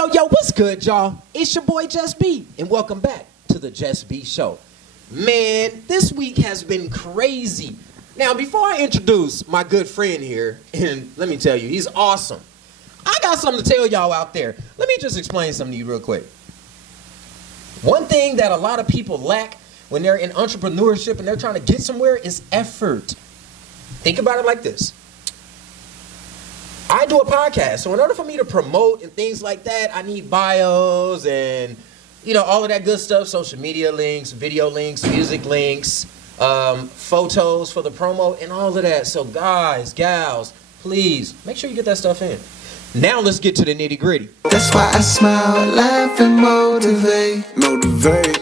Yo, what's good, y'all? It's your boy Just B, and welcome back to the Just B Show. Man, this week has been crazy. Now, before I introduce my good friend here, and let me tell you, he's awesome. I got something to tell y'all out there. Let me just explain something to you real quick. One thing that a lot of people lack when they're in entrepreneurship and they're trying to get somewhere is effort. Think about it like this. I do a podcast, so in order for me to promote and things like that, I need bios and, all of that good stuff, social media links, video links, music links, photos for the promo, and all of that. So guys, gals, please, make sure you get that stuff in. Now let's get to the nitty gritty. That's why I smile, laugh, and motivate.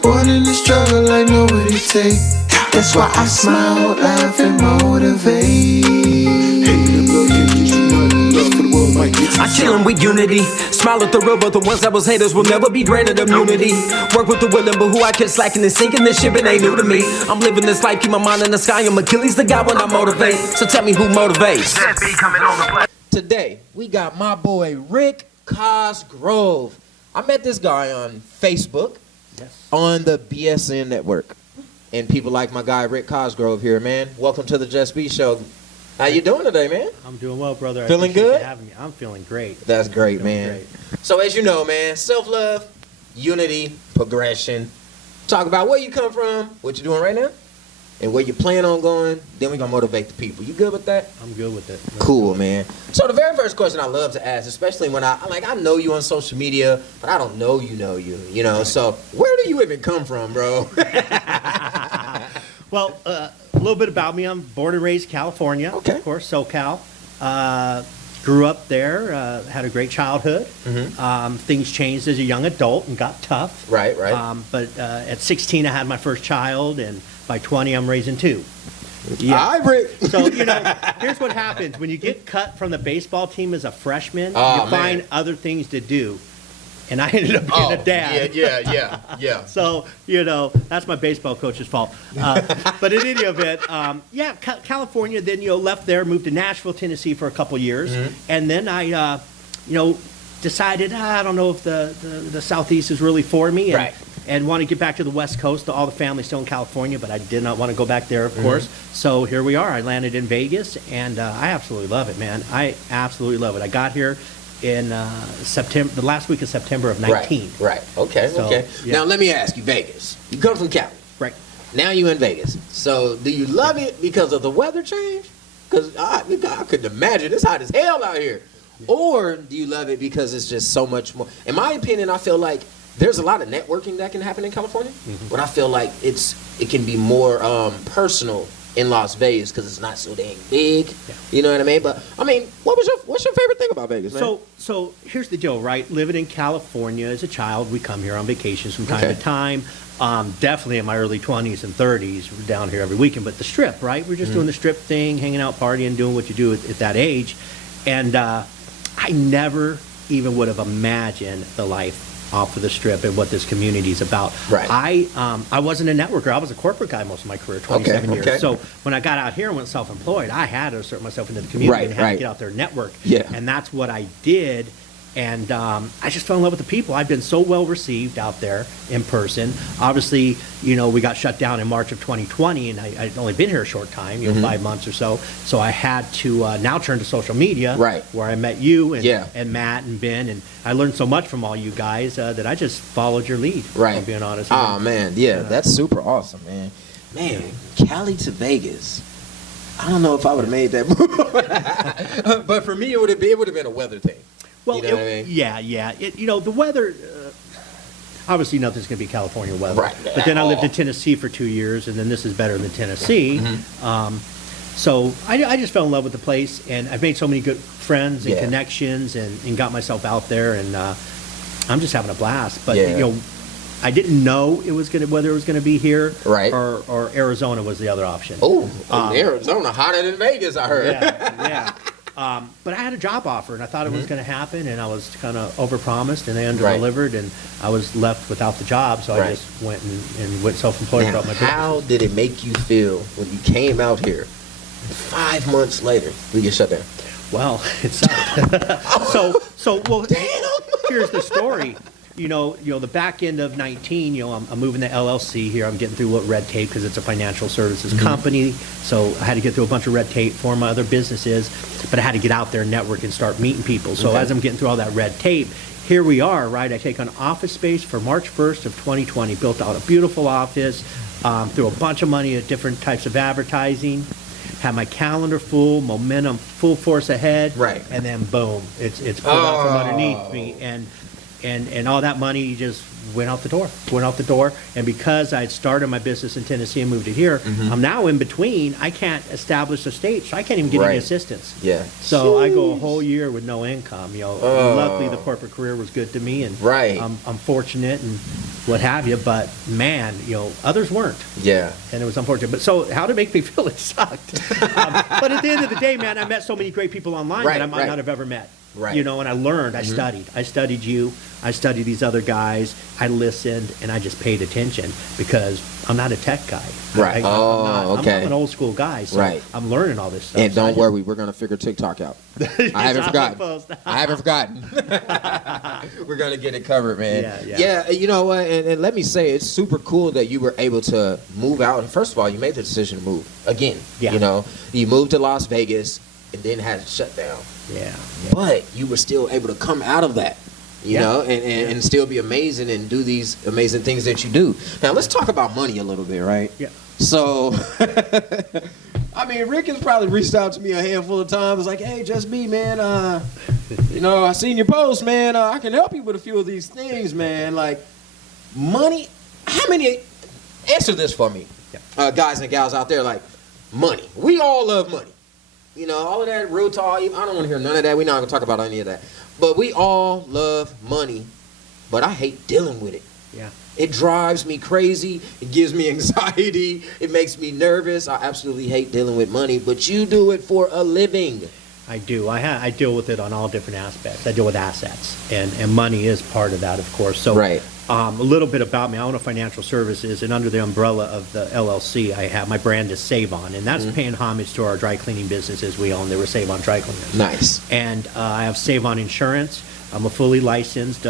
Born in the struggle, I know what it takes. That's why I smile, laugh, and motivate. I chillin' with unity, smile at the real, but the ones that was haters will never be granted immunity. Work with the willing, but who I kept slacking and sinking, this shit, it ain't new to me. I'm living this life, keep my mind in the sky, I'm Achilles the guy when I motivate. So tell me who motivates. Today, we got my boy Rick Cosgrove. I met this guy on Facebook, on the BSN network. And people like my guy Rick Cosgrove here, man. Welcome to the Just B Show. How you doing today, man? I'm doing well, brother. Feeling good? Having me. I'm feeling great. That's great, man. Great. So as you know, man, self-love, unity, progression. Talk about where you come from, what you're doing right now, and where you plan on going. Then we're going to motivate the people. You good with that? I'm good with it. Cool, man. So the very first question I love to ask, especially when I know you on social media, but I don't know you, right. So where do you even come from, bro? Well, a little bit about me. I'm born and raised California, okay. Of course, SoCal. Grew up there, had a great childhood. Mm-hmm. Things changed as a young adult and got tough. Right. But at 16, I had my first child, and by 20, I'm raising two. Yeah. All right, Rick. So, here's what happens. When you get cut from the baseball team as a freshman, you find other things to do. And I ended up being a dad. Yeah. So, that's my baseball coach's fault. But in any event, California, then, left there, moved to Nashville, Tennessee for a couple years. Mm-hmm. And then I, decided, I don't know if the Southeast is really for me. And want to get back to the West Coast. All the family's still in California, but I did not want to go back there, of course. So here we are. I landed in Vegas, and I absolutely love it, man. I absolutely love it. I got here in September, the last week of September of 19. Right. Okay. Yeah. Now let me ask you, Vegas. You come from Cali. Right. Now you in Vegas. So do you love it because of the weather change? Because I couldn't imagine it's hot as hell out here. Yeah. Or do you love it because it's just so much more? In my opinion, I feel like there's a lot of networking that can happen in California, but I feel like it can be more personal in Las Vegas because it's not so dang big. Yeah. You know what I mean? But I mean, what's your favorite thing about Vegas, man? So here's the deal, right? Living in California as a child, we come here on vacations from time to time. Definitely in my early 20s and 30s, we're down here every weekend. But the Strip, right? We're just doing the Strip thing, hanging out, partying, doing what you do at that age. And I never even would have imagined the life off of the Strip and what this community is about. Right. I wasn't a networker. I was a corporate guy most of my career, 27 years. So when I got out here and went self-employed, I had to assert myself into the community and had to get out there and network. Yeah. And that's what I did. And I just fell in love with the people. I've been so well received out there in person. Obviously, we got shut down in March of 2020, and I'd only been here a short time, 5 months or so. So I had to now turn to social media, where I met you and Matt and Ben, and I learned so much from all you guys that I just followed your lead. Right. If I'm being honest. Oh man, that's super awesome, man. Man, Cali to Vegas. I don't know if I would have made that move, but for me, it would have been a weather thing. Well, you know what I mean? Yeah. The weather, obviously nothing's going to be California weather. Right. But then I lived in Tennessee for 2 years, and then this is better than Tennessee. So I just fell in love with the place, and I've made so many good friends and connections and got myself out there, and I'm just having a blast. But, I didn't know whether it was going to be here or Arizona was the other option. Oh, Arizona, hotter than Vegas, I heard. Yeah. But I had a job offer, and I thought it was going to happen, and I was kind of overpromised, and they under-delivered, and I was left without the job, so I just went and went self-employed throughout my business. How did it make you feel when you came out here, and 5 months later, we get shut down? Well, it sucked. Well, damn! here's the story. The back end of 19, I'm moving the LLC here. I'm getting through what red tape because it's a financial services company. So I had to get through a bunch of red tape for my other businesses, but I had to get out there and network and start meeting people. So as I'm getting through all that red tape, here we are, right? I take on office space for March 1st of 2020, built out a beautiful office, threw a bunch of money at different types of advertising, had my calendar full, momentum, full force ahead. Right. And then boom, it's pulled out from underneath me. And all that money just went out the door. And because I'd started my business in Tennessee and moved it here, I'm now in between. I can't establish a state, so I can't even get any assistance. Yeah. So I go a whole year with no income. Luckily the corporate career was good to me, and I'm fortunate and what have you. But man, others weren't. Yeah. And it was unfortunate. But so how did it make me feel? It sucked. But at the end of the day, man, I met so many great people online that I might not have ever met. Right. And I learned, I studied. I studied you, I studied these other guys, I listened, and I just paid attention because I'm not a tech guy. Right. I'm an old school guy, so I'm learning all this stuff. And don't worry, we're going to figure TikTok out. I haven't forgotten. We're going to get it covered, man. Yeah, you know what? And let me say, it's super cool that you were able to move out. And first of all, you made the decision to move again. Yeah. You moved to Las Vegas and then had it shut down. Yeah. But you were still able to come out of that, you know, and still be amazing and do these amazing things that you do. Now, let's talk about money a little bit, right? Yeah. So, I mean, Rick has probably reached out to me a handful of times, like, hey, Just Be, man, I seen your post, man. I can help you with a few of these things, man. Like, money, answer this for me, guys and gals out there, like, money. We all love money. All of that real talk, I don't want to hear none of that. We're not going to talk about any of that. But we all love money, but I hate dealing with it. Yeah. It drives me crazy. It gives me anxiety. It makes me nervous. I absolutely hate dealing with money, but you do it for a living. I do. I deal with it on all different aspects. I deal with assets, and money is part of that, of course. So, a little bit about me. I own a financial services, and under the umbrella of the LLC, I have my brand is Save On, and that's paying homage to our dry cleaning businesses we own. They were Save On dry cleaners. Nice. And I have Save On Insurance. I'm a fully licensed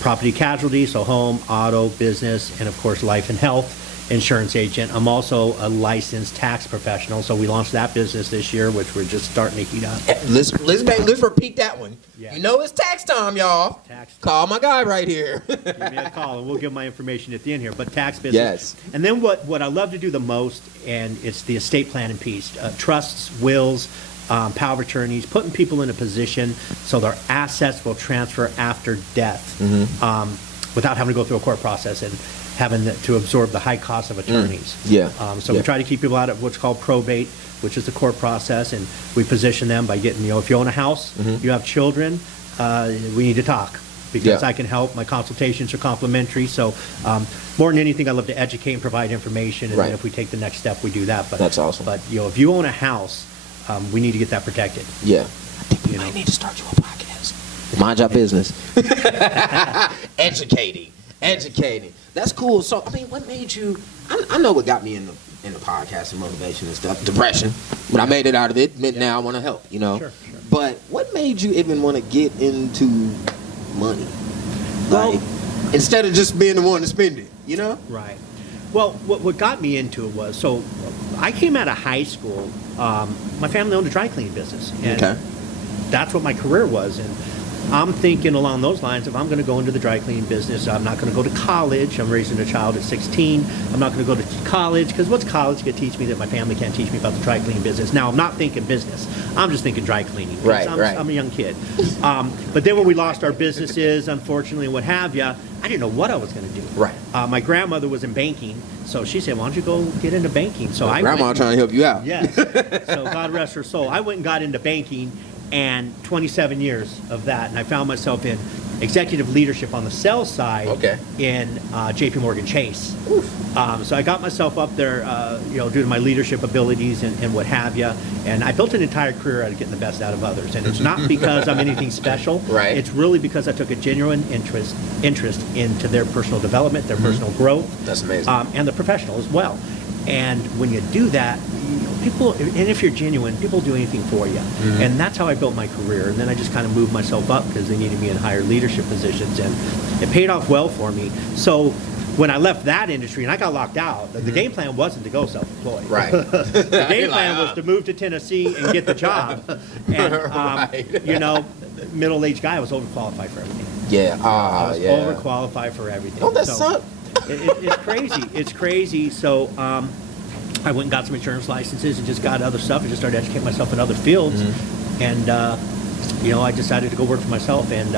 property casualty, so home, auto, business, and of course life and health insurance agent. I'm also a licensed tax professional, so we launched that business this year, which we're just starting to heat up. Let's repeat that one. Yeah. It's tax time, y'all. Tax time. Call my guy right here. Give me a call, and we'll give my information at the end here. But tax business. Yes. And then what I love to do the most, and it's the estate planning piece, trusts, wills, power of attorneys, putting people in a position so their assets will transfer after death without having to go through a court process and having to absorb the high cost of attorneys. So we try to keep people out of what's called probate, which is the court process, and we position them by getting, if you own a house, you have children, we need to talk because I can help. My consultations are complimentary. So more than anything, I love to educate and provide information, and then if we take the next step, we do that. But that's awesome. But if you own a house, we need to get that protected. Yeah. I think we might need to start you a podcast. Mind your business. Educating. That's cool. So, I mean, what made you? I know what got me in the podcast and motivation and stuff. Depression, but I made it out of it. Now I want to help. Sure. But what made you even want to get into money? Like, instead of just being the one to spend it, Right. Well, what got me into it was, so I came out of high school. My family owned a dry cleaning business, and that's what my career was. And I'm thinking along those lines, if I'm going to go into the dry cleaning business, I'm not going to go to college. I'm raising a child at 16. I'm not going to go to college, because what's college going to teach me that my family can't teach me about the dry cleaning business? Now, I'm not thinking business. I'm just thinking dry cleaning. I'm a young kid. But then when we lost our businesses, unfortunately, and what have you, I didn't know what I was going to do. Right. My grandmother was in banking, so she said, why don't you go get into banking? So Grandma trying to help you out. Yes. So God rest her soul. I went and got into banking, and 27 years of that, and I found myself in executive leadership on the sales side in JP Morgan Chase. So I got myself up there, due to my leadership abilities and what have you, and I built an entire career out of getting the best out of others. And it's not because I'm anything special. Right. It's really because I took a genuine interest into their personal development, their personal growth. That's amazing. And the professional as well. And when you do that, people, and if you're genuine, people do anything for you. And that's how I built my career. And then I just kind of moved myself up because they needed me in higher leadership positions, and it paid off well for me. So when I left that industry and I got locked out, the game plan wasn't to go self-employed. Right. The game plan was to move to Tennessee and get the job. And, middle-aged guy, I was overqualified for everything. Yeah. I was overqualified for everything. Don't that suck? It's crazy. It's crazy. So I went and got some insurance licenses and just got other stuff and just started educating myself in other fields. And, I decided to go work for myself. And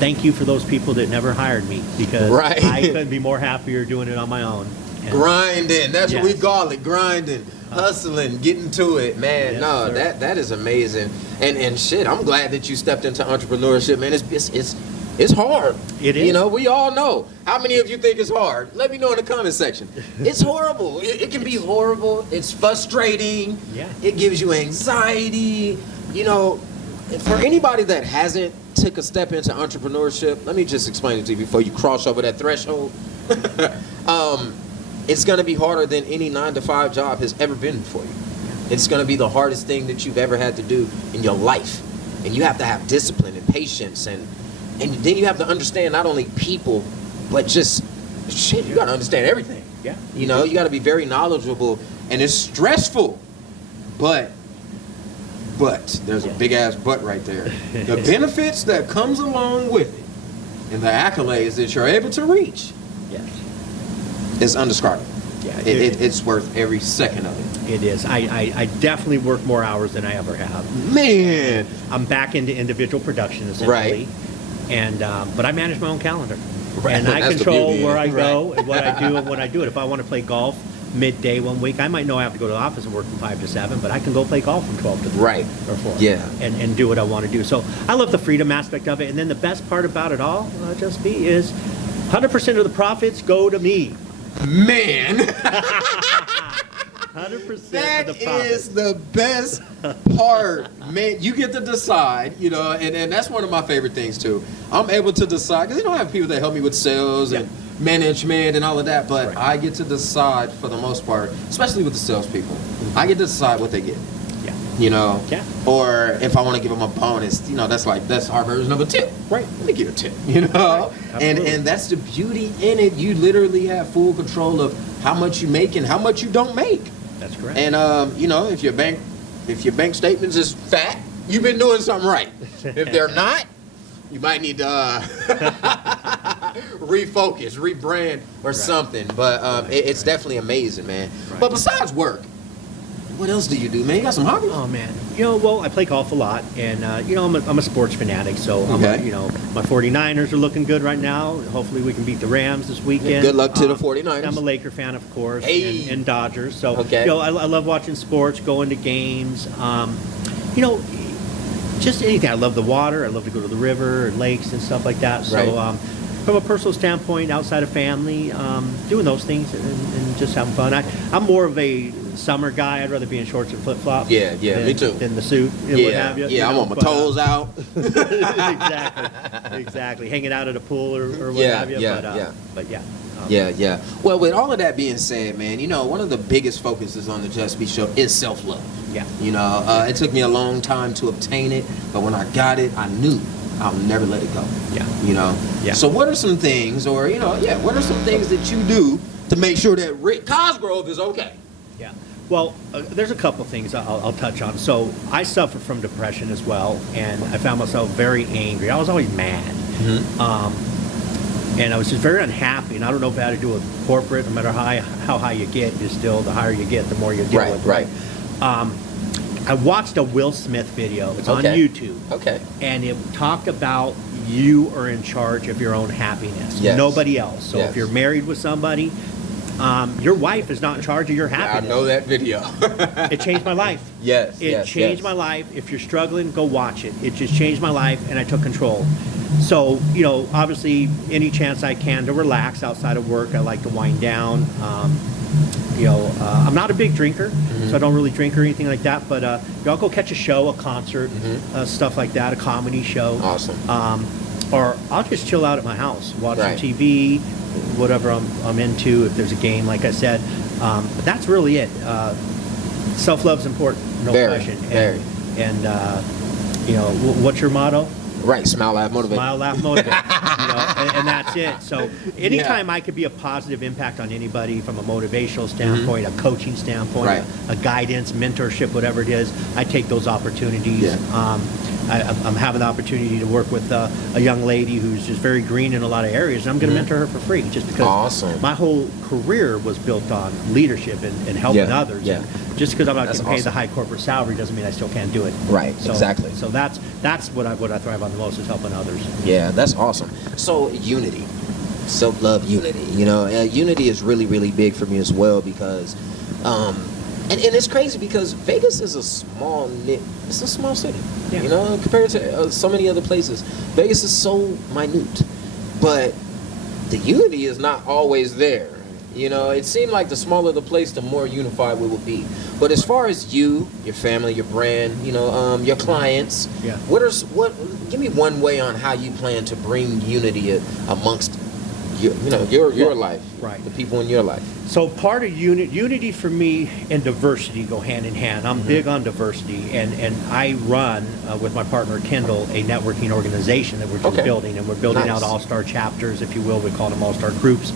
thank you for those people that never hired me, because I couldn't be more happier doing it on my own. And grinding. That's what we call it. Grinding. Hustling, getting to it, man. Yes, no, sir. that is amazing. And shit, I'm glad that you stepped into entrepreneurship, man. It's hard. It is. We all know. How many of you think it's hard? Let me know in the comment section. It's horrible. It can be horrible. It's frustrating. Yeah. It gives you anxiety. For anybody that hasn't took a step into entrepreneurship, let me just explain it to you before you cross over that threshold. It's going to be harder than any 9-to-5 job has ever been for you. It's going to be the hardest thing that you've ever had to do in your life. And you have to have discipline and patience. And then you have to understand not only people, but just, shit, you got to understand everything. Yeah. You got to be very knowledgeable. And it's stressful. But there's a big-ass but right there. The benefits that comes along with it and the accolades that you're able to reach, Yes. it's undescribable. Yeah, It's worth every second of it. It is. I definitely work more hours than I ever have. Man. I'm back into individual production, essentially. Right. And but I manage my own calendar. Right. And I That's the control beauty, where I right. go and what I do and when I do it. If I want to play golf midday one week, I might know I have to go to the office and work from 5 to 7, but I can go play golf from 12 to 3 Right. or 4. Yeah. And do what I want to do. So I love the freedom aspect of it. And then the best part about it all, just be, is 100% of the profits go to me. Man. 100% That of the profits. is the best part, man. You get to decide, and that's one of my favorite things too. I'm able to decide, because I have people that help me with sales and management and all of that, but I get to decide for the most part, especially with the salespeople. I get to decide what they get. Yeah. Or if I want to give them a bonus, that's our version of a tip. Right. Let me give a tip, Right. And that's the beauty in it. You literally have full control of how much you make and how much you don't make. That's correct. And if your bank statements is fat, you've been doing something right. If they're not, you might need to refocus, rebrand, or something. But it's definitely amazing, man. Right. But besides work, what else do you do, man? You got some hobbies? Oh man, I play golf a lot, and I'm a sports fanatic. So Okay. my 49ers are looking good right now. Hopefully we can beat the Rams this weekend. Good luck to the 49ers. I'm a Laker fan, of course, Hey. and Dodgers. So Okay. I love watching sports, going to games. Just anything. I love the water. I love to go to the river and lakes and stuff like that. So Right. from a personal standpoint, outside of family, doing those things and just having fun. I'm more of a summer guy. I'd rather be in shorts and flip-flops. Yeah, me too. Than the suit and what have you. I want my toes out. Exactly. Hanging out at a pool or what Yeah, have you. yeah. But yeah. Yeah. Well, with all of that being said, man, one of the biggest focuses on the Just Be Show is self-love. Yeah. It took me a long time to obtain it, but when I got it, I knew I'll never let it go. Yeah. Yeah. So what are some things, what are some things that you do to make sure that Rick Cosgrove is okay? Yeah. Well, there's a couple things I'll touch on. So I suffer from depression as well, and I found myself very angry. I was always mad. And I was just very unhappy, and I don't know if it had to do with corporate. No matter how high you get, you're still, the higher you get, the more you deal with. Right. I watched a Will Smith video. It's on Okay. YouTube. Okay. And it talked about you are in charge of your own happiness. Yes. Nobody else. So Yes. if you're married with somebody, your wife is not in charge of your I happiness. know that video. It changed my life. Yes. It changed my life. If you're struggling, go watch it. It just changed my life, and I took control. So, obviously, any chance I can to relax outside of work, I like to wind down. I'm not a big drinker, so I don't really drink or anything like that. But I'll go catch a show, a concert, stuff like that, a comedy show. Awesome. Or I'll just chill out at my house, watch Right. some TV, whatever I'm into. If there's a game, like I said, but that's really it. Self-love's important, no question. Very. And what's your motto? Right, smile, laugh, motivate. Smile, laugh, motivate. And that's it. So anytime I could be a positive impact on anybody from a motivational standpoint, a coaching standpoint, Right. a guidance, mentorship, whatever it is, I take those opportunities. Yeah. I'm having the opportunity to work with a young lady who's just very green in a lot of areas, and I'm going to mentor her for free just because Awesome. my whole career was built on leadership and helping Yeah, others. yeah. And just because I'm not That's getting paid the awesome. high corporate salary doesn't mean I still can't do it. Right, exactly. So that's what I thrive on the most is helping others. Yeah, that's awesome. So unity, self-love, unity. Unity is really, really big for me as well because, and it's crazy because Vegas is a small it's a small city. Yeah. Compared to so many other places, Vegas is so minute, but the unity is not always there. It seemed like the smaller the place, the more unified we would be. But as far as you, your family, your brand, your clients, Yeah. give me one way on how you plan to bring unity amongst your life, Right. the people in your life. So part of unity for me and diversity go hand in hand. I'm big on diversity, and I run with my partner Kendall a networking organization that we're just building, and we're building Nice. out all-star chapters, if you will. We call them all-star groups,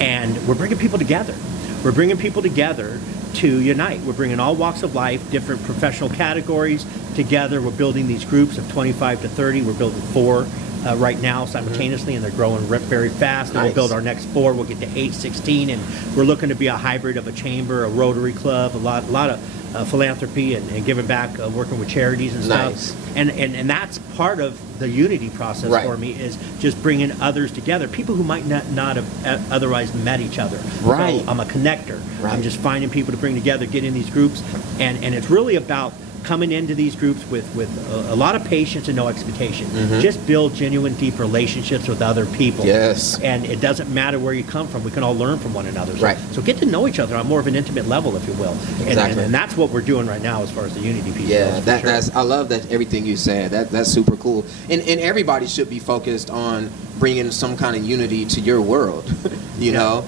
and we're bringing people together. We're bringing people together to unite. We're bringing all walks of life, different professional categories together. We're building these groups of 25 to 30. We're building 4 right now simultaneously, and they're growing very fast. And Nice. we'll build our next 4. We'll get to 8, 16, and we're looking to be a hybrid of a chamber, a Rotary Club, a lot of philanthropy and giving back, working with charities and Nice. stuff. And that's part of the unity process Right. for me is just bringing others together, people who might not have otherwise met each other. Right. So I'm a connector. Right. I'm just finding people to bring together, get in these groups, and it's really about coming into these groups with a lot of patience and no expectation. Just build genuine, deep relationships with other people. Yes. And it doesn't matter where you come from. We can all learn from one another. So, Right. so get to know each other on more of an intimate level, if you will. Exactly. And that's what we're doing right now as far as the unity piece Yeah, goes, for sure. I love that everything you said. That's super cool. And everybody should be focused on bringing some kind of unity to your world. you know,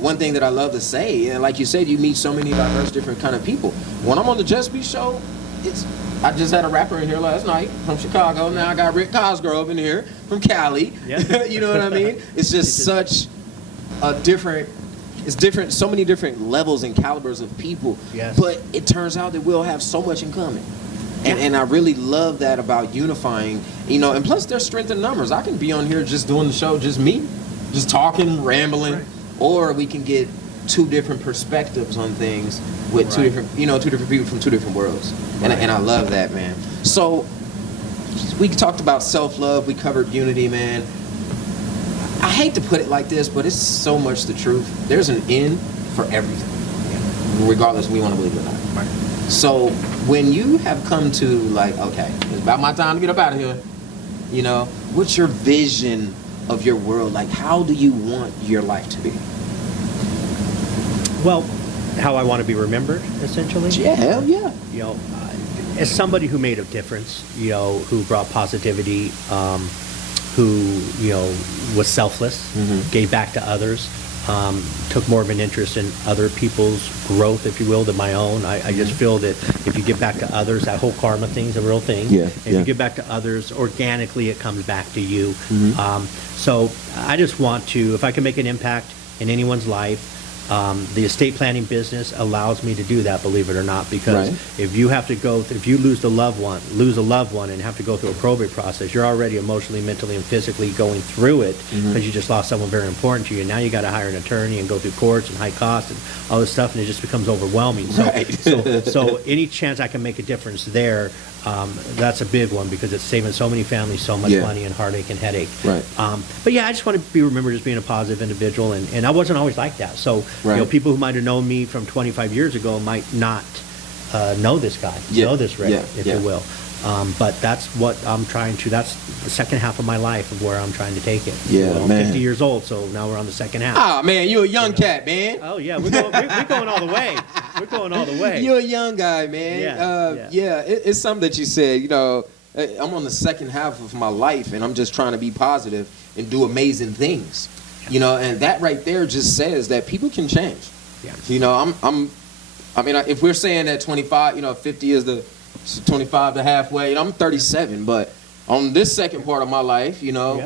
one thing that I love to say, and like you said, you meet so many diverse, different kind of people. When I'm on the Just Be show, I just had a rapper in here last night from Chicago. Now I got Rick Cosgrove in here from Cali. Yeah. You know what I mean? It's just such a different. It's different, so many different levels and calibers of people. Yes. But it turns out that we'll have so much in common. And I really love that about unifying, and plus there's strength in numbers. I can be on here just doing the show, just me, just talking, rambling, Right. or we can get 2 different perspectives on things with two Right. different, 2 different people from 2 different worlds. And I love that, man. So we talked about self-love, we covered unity, man. I hate to put it like this, but it's so much the truth. There's an end for everything, regardless if we want to believe it or not. Right. So when you have come to like, okay, it's about my time to get up out of here, what's your vision of your world? Like, how do you want your life to be? Well, how I want to be remembered, essentially. Yeah, hell yeah. As somebody who made a difference, who brought positivity, who, was selfless, gave back to others, took more of an interest in other people's growth, if you will, than my own. I just feel that if you give back to others, that whole karma thing's a real thing. Yeah, If yeah. you give back to others, organically it comes back to you. So I just want to, if I can make an impact in anyone's life, the estate planning business allows me to do that, believe it or not, because Right. if you lose a loved one and have to go through a probate process, you're already emotionally, mentally, and physically going through it because you just lost someone very important to you. Now you got to hire an attorney and go through courts and high costs and all this stuff, and it just becomes overwhelming. So, Right. so any chance I can make a difference there, that's a big one because it's saving so many families so much Yeah. money and heartache and headache. Right. But yeah, I just want to be remembered as being a positive individual, and I wasn't always like that. So, Right. people who might have known me from 25 years ago might not know this guy, Yeah. know this Rick, Yeah. if Yeah. you will. But that's what I'm trying to, that's the second half of my life of where I'm trying to take it. Yeah, I'm man. 50 years old, so now we're on the second half. Ah, man, you a young cat, man. Oh, yeah, we're going all the way. We're going all the way. You're a young guy, man. Yeah, It's something that you said, I'm on the second half of my life, and I'm just trying to be positive and do amazing things. You know, and that right there just says that people can change. Yeah. You know, I mean, if we're saying that 25, you know, 50 is the 25 to halfway, you know, I'm 37, but on this second part of my life, you know,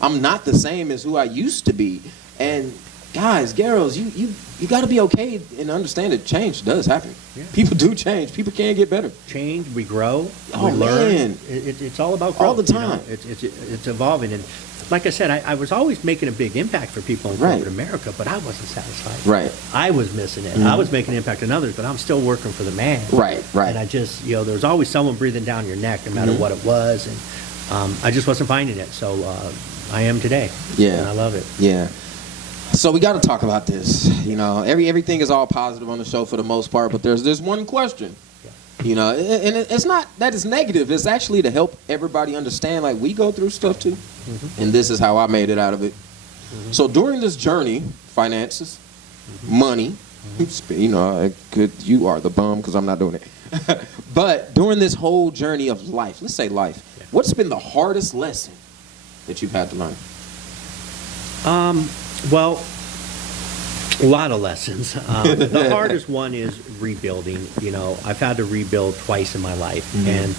I'm not the same as who I used to be. And guys, girls, you got to be okay and understand that change does happen. Yeah. People do change. People can get better. Change, we grow, we learn. Man. It's all about growth. All the time. You know? It's evolving. And like I said, I was always making a big impact for people in corporate America, but I wasn't satisfied. Right. I was missing it. I was making an impact on others, but I'm still working for the man. Right. And I just, you know, there's always someone breathing down your neck, no matter what it was. And I just wasn't finding it. So I am today. Yeah. And I love it. Yeah. So we got to talk about this. You know, everything is all positive on the show for the most part, but there's this one question. You know, and it's not that it's negative. It's actually to help everybody understand, like, we go through stuff too. And this is how I made it out of it. So during this journey, finances, money, you know, you are the bum because I'm not doing it. But during this whole journey of life, let's say life, what's been the hardest lesson that you've had to learn? Well, a lot of lessons. The hardest one is rebuilding. You know, I've had to rebuild twice in my life. And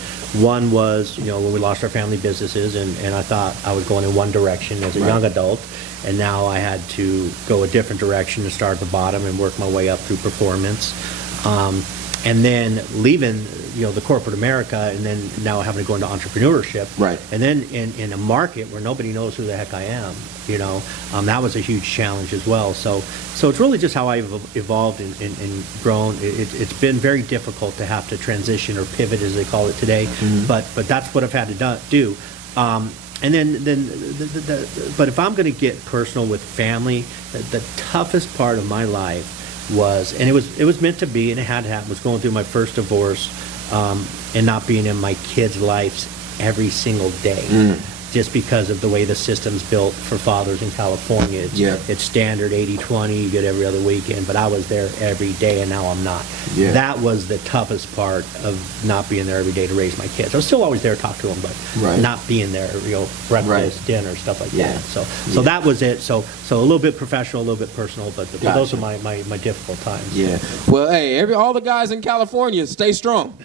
one was, you know, when we lost our family businesses, and I thought I was going in one direction as a young adult, and now I had to go a different direction and start at the bottom and work my way up through performance. And then leaving, you know, the corporate America, and then now having to go into entrepreneurship. Right. And then in a market where nobody knows who the heck I am, you know, that was a huge challenge as well. So it's really just how I've evolved and grown. It's been very difficult to have to transition or pivot, as they call it today. But that's what I've had to do. And then but if I'm going to get personal with family, the toughest part of my life was, and it was meant to be, and it had to happen, was going through my first divorce, and not being in my kids' lives every single day. Just because of the way the system's built for fathers in California. It's standard 80-20, you get every other weekend, but I was there every day, and now I'm not. That was the toughest part of not being there every day to raise my kids. I was still always there to talk to them, but not being there, you know, breakfast, dinner, stuff like that. So that was it. So a little bit professional, a little bit personal, but those are my difficult times. Yeah. Well, hey, all the guys in California, stay strong.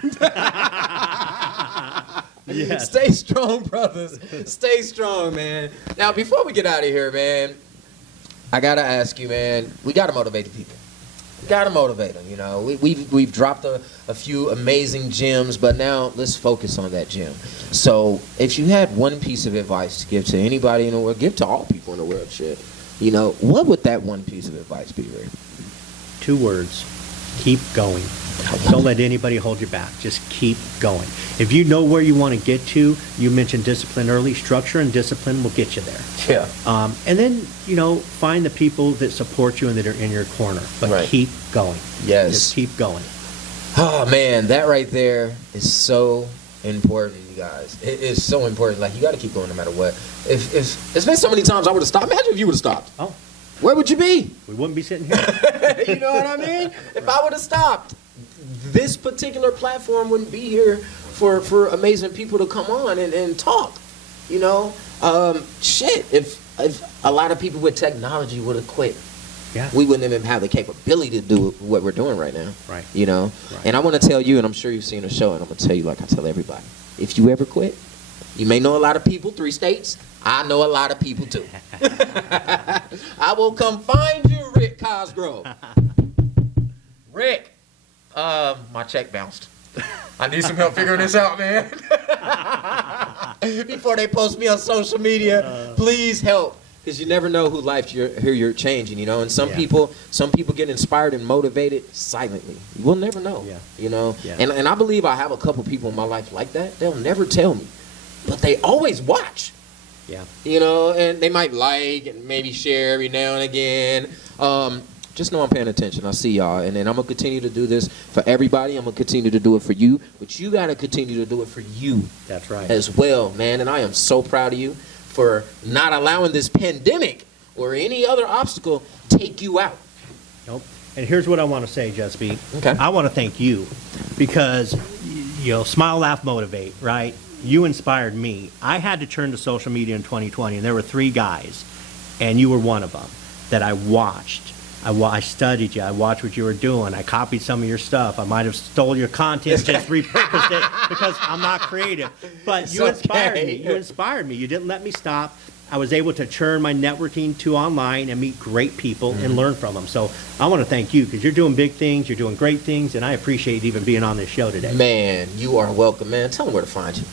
Yes. Stay strong, brothers. Stay strong, man. Now, before we get out of here, man, I got to ask you, man, we got to motivate the people. We got to motivate them, you know. We've dropped a few amazing gems, but now let's focus on that gem. So if you had one piece of advice to give to anybody in the world, give to all people in the world, shit, you know, what would that one piece of advice be, Rick? 2 words. Keep going. Don't let anybody hold you back. Just keep going. If you know where you want to get to, you mentioned discipline early. Structure and discipline will get you there. Yeah. And then, you know, find the people that support you and that are in your corner. But keep going. Yes. Just keep going. Oh, man, that right there is so important, you guys. It is so important. Like, you got to keep going no matter what. If it's been so many times I would have stopped. Imagine if you would have stopped. Oh. Where would you be? We wouldn't be sitting here. You know what I mean? If I would have stopped, this particular platform wouldn't be here for amazing people to come on and talk. You know? Shit, if a lot of people with technology would have quit, we wouldn't even have the capability to do what we're doing right now. Right. You know? Right. And I want to tell you, and I'm sure you've seen the show, and I'm going to tell you like I tell everybody, if you ever quit, you may know a lot of people, 3 states. I know a lot of people too. I will come find you, Rick Cosgrove. Rick, my check bounced. I need some help figuring this out, man. Before they post me on social media, please help, because you never know who life you're changing, you know. And some people get inspired and motivated silently. We'll never know, you know. And I believe I have a couple people in my life like that. They'll never tell me, but they always watch. You know, and they might like and maybe share every now and again. Just know I'm paying attention. I see y'all. And then I'm going to continue to do this for everybody. I'm going to continue to do it for you. But you got to continue to do it for you. That's right. As well, man. And I am so proud of you for not allowing this pandemic or any other obstacle take you out. Nope. And here's what I want to say, Just B. Okay. I want to thank you because, you know, smile, laugh, motivate, right? You inspired me. I had to turn to social media in 2020, and there were 3 guys and you were one of them that I watched. I studied you. I watched what you were doing. I copied some of your stuff. I might have stole your content, just repurposed it because I'm not creative. But you inspired me. You inspired me. You didn't let me stop. I was able to turn my networking to online and meet great people and learn from them. So I want to thank you because you're doing big things. You're doing great things, and I appreciate even being on this show today. Man, you are welcome, man. Tell them where to find you.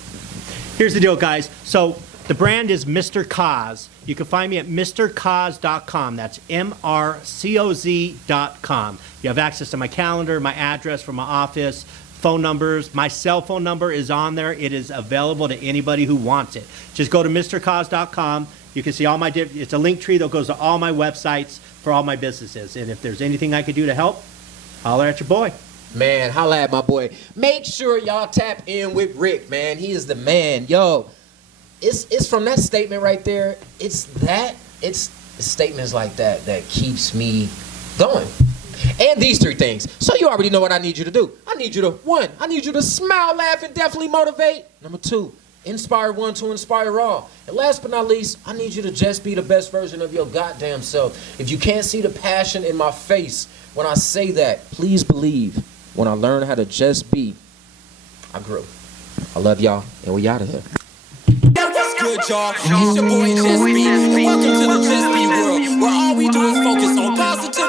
Here's the deal, guys. So the brand is Mr. Coz. You can find me at mrcoz.com. That's MRCOZ.com. You have access to my calendar, my address for my office, phone numbers. My cell phone number is on there. It is available to anybody who wants it. Just go to mrcoz.com. You can see all my it's a link tree that goes to all my websites for all my businesses. And if there's anything I could do to help, holler at your boy. Man, holla at my boy. Make sure y'all tap in with Rick, man. He is the man. Yo, it's from that statement right there. It's statements like that that keeps me going. And these three things. So you already know what I need you to do. I need you to, one, I need you to smile, laugh, and definitely motivate. Number two, inspire one to inspire all. And last but not least, I need you to just be the best version of your goddamn self. If you can't see the passion in my face when I say that, please believe when I learned how to just be, I grew. I love y'all, and we out of here. What's good, y'all? It's your boy Just B, and welcome to the Just B world, where all we do is focus on positivity.